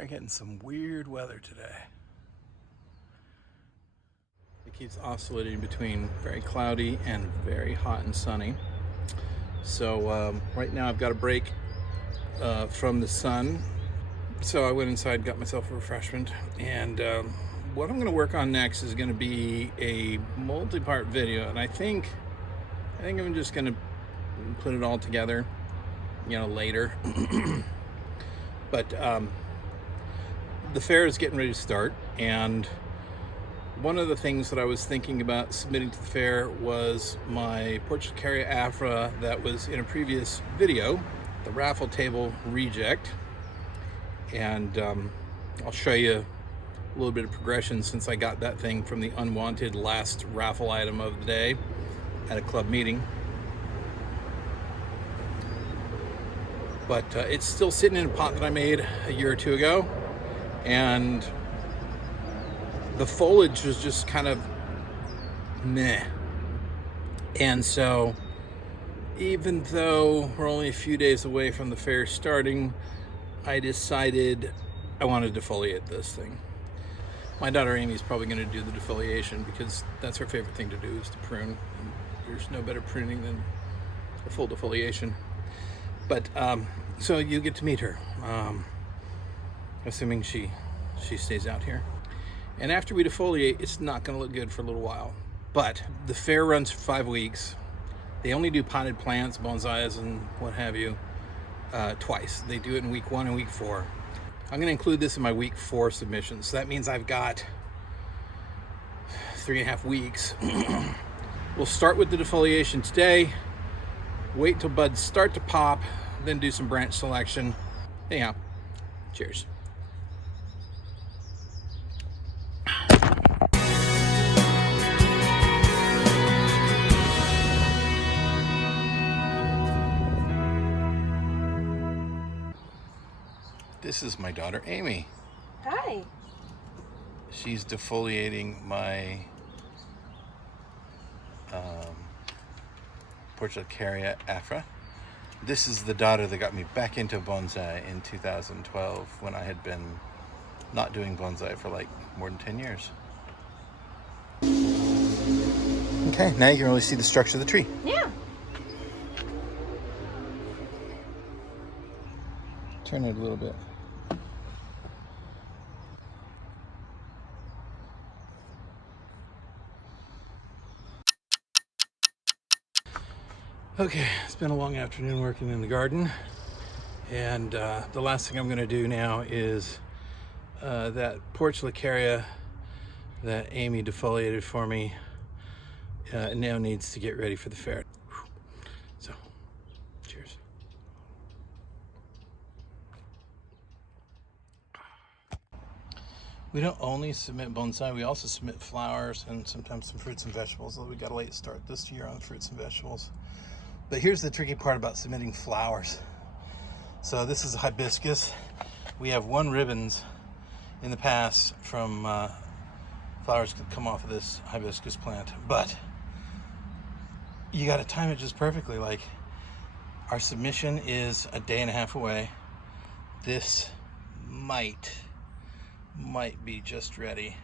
are getting some weird weather today. It keeps oscillating between very cloudy and very hot and sunny. So right now I've got a break from the sun. So I went inside, got myself a refreshment, and what I'm going to work on next is going to be a multi-part video, and I think I'm just going to put it all together, you know, later. But the fair is getting ready to start, and one of the things that I was thinking about submitting to the fair was my Portulacaria Afra that was in a previous video, the raffle table reject. And I'll show you a little bit of progression since I got that thing from the unwanted last raffle item of the day at a club meeting. But it's still sitting in a pot that I made a year or two ago, and the foliage was just kind of meh. And so even though we're only a few days away from the fair starting, I decided I wanted to defoliate this thing. My daughter Amy's probably going to do the defoliation because that's her favorite thing to do, is to prune. And there's no better pruning than a full defoliation. But so you get to meet her, assuming she stays out here. And after we defoliate, it's not going to look good for a little while. But the fair runs for 5 weeks. They only do potted plants, bonsais, and what have you. Twice. They do it in week 1 and week 4. I'm going to include this in my week 4 submission. So that means I've got 3.5 weeks. We'll start with the defoliation today, wait till buds start to pop, then do some branch selection. Anyhow, cheers. This is my daughter Amy. Hi. She's defoliating my Portulacaria Afra. This is the daughter that got me back into bonsai in 2012 when I had been not doing bonsai for like more than 10 years. Okay, now you can really see the structure of the tree. Yeah. Turn it a little bit. Okay, it's been a long afternoon working in the garden, and the last thing I'm going to do now is that Portulacaria that Amy defoliated for me now needs to get ready for the fair. So, cheers. We don't only submit bonsai, we also submit flowers and sometimes some fruits and vegetables. We got a late start this year on fruits and vegetables. But here's the tricky part about submitting flowers. So this is a hibiscus. We have 1 ribbons in the past from flowers that come off of this hibiscus plant, but you got to time it just perfectly. Like, our submission is a day and a half away. This might be just ready.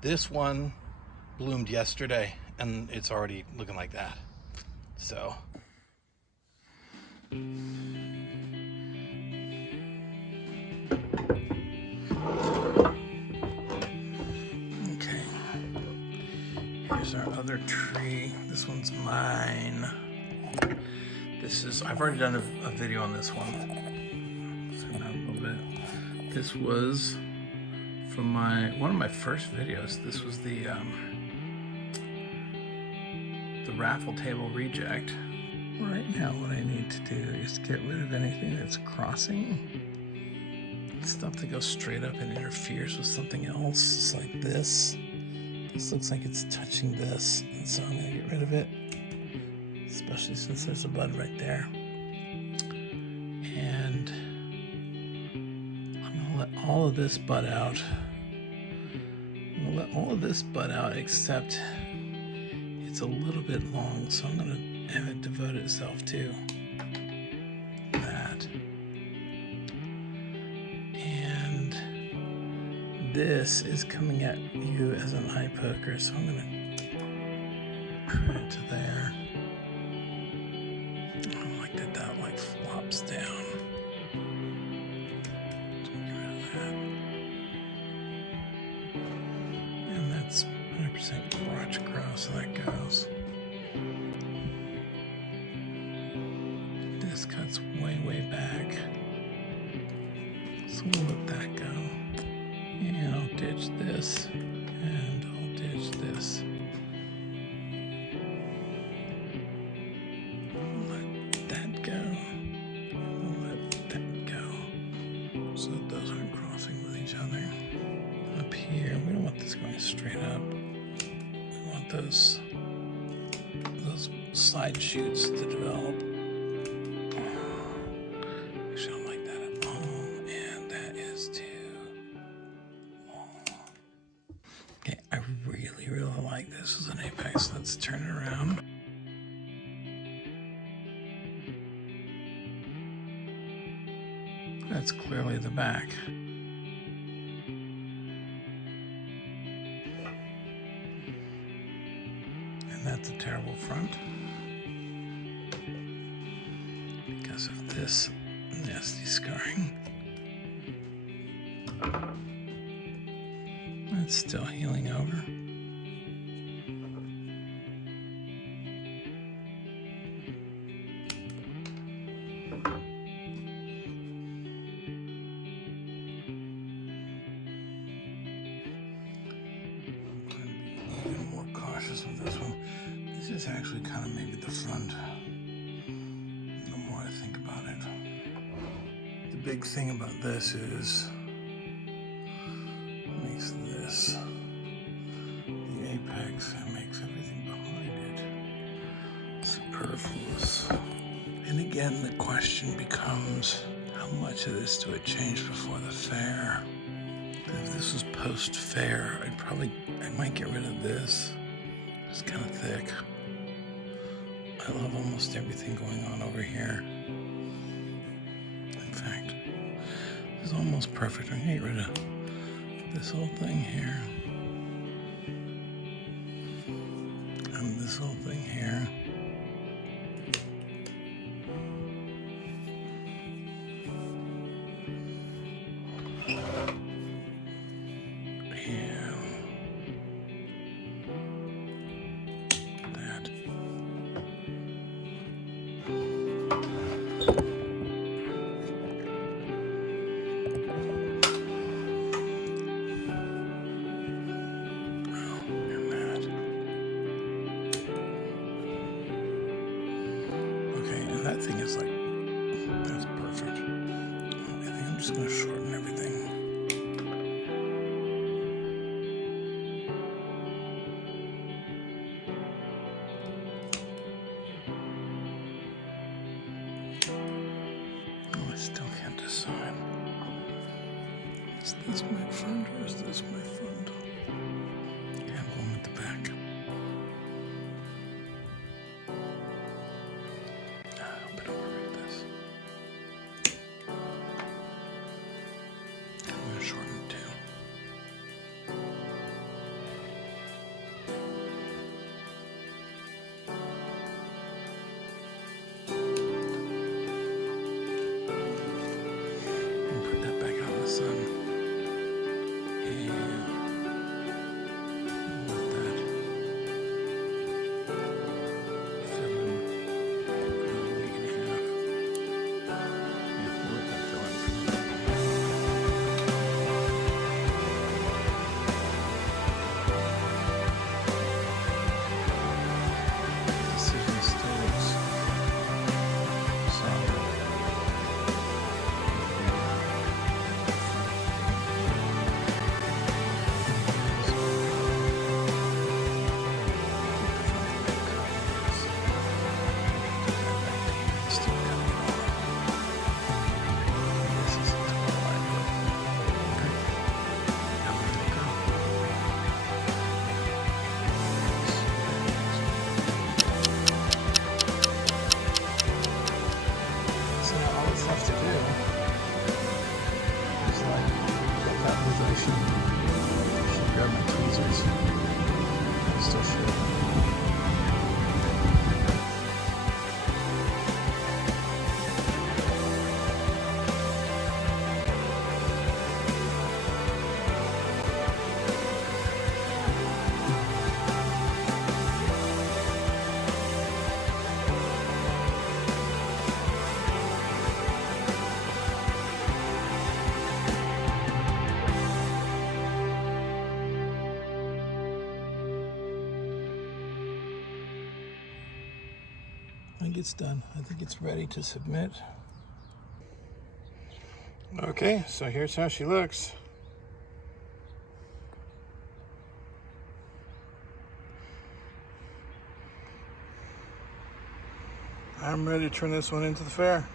This one bloomed yesterday and it's already looking like that. So okay, here's our other tree. This one's mine. This is, I've already done a video on this one. Zoom out a little bit. This was from one of my first videos. This was the raffle table reject. Right now what I need to do is get rid of anything that's crossing. Stuff that goes straight up and interferes with something else. It's like this. This looks like it's touching this, and so I'm gonna get rid of it, especially since there's a bud right there. And I'm gonna let all of this bud out. I'm gonna let all of this bud out, except it's a little bit long, so I'm gonna have it devote itself to that. And this is coming at you as an eye poker, so I'm gonna prune it to there. I don't like that like flops down. So get rid of that. And that's 100% crotch across, so that goes. This cuts way back. So we'll let that go. And I'll ditch this, and I'll ditch this. Let that go. Let that go. So those aren't crossing with each other. Up here, we don't want this going straight up. We want those side shoots to develop. Actually, I don't like that at all, and that is too long. Okay, I really like this as an apex. Let's turn it around. That's clearly the back. And that's a terrible front because of this nasty scarring. It's still healing over. With this one, this is actually kind of maybe the front. The more I think about it, the big thing about this is it makes this the apex and makes everything behind it superfluous. And again, the question becomes, how much of this do I change before the fair? If this was post-fair, I might get rid of this. It's kind of thick. I love almost everything going on over here. In fact, this is almost perfect. I'm gonna get rid of this whole thing here. And this whole thing here. That thing is like, that's perfect. I think I'm just going to shorten everything. Oh, I still can't decide. Is this my front or is this my front? Okay, I'm going with the back. I think it's done. I think it's ready to submit. Okay, so here's how she looks. I'm ready to turn this one into the fair.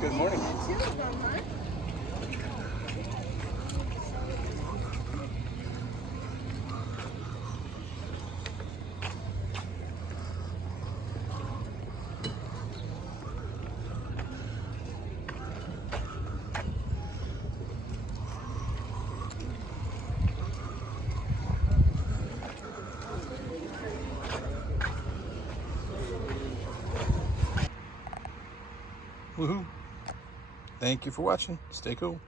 Good morning. Woohoo! Thank you for watching. Stay cool.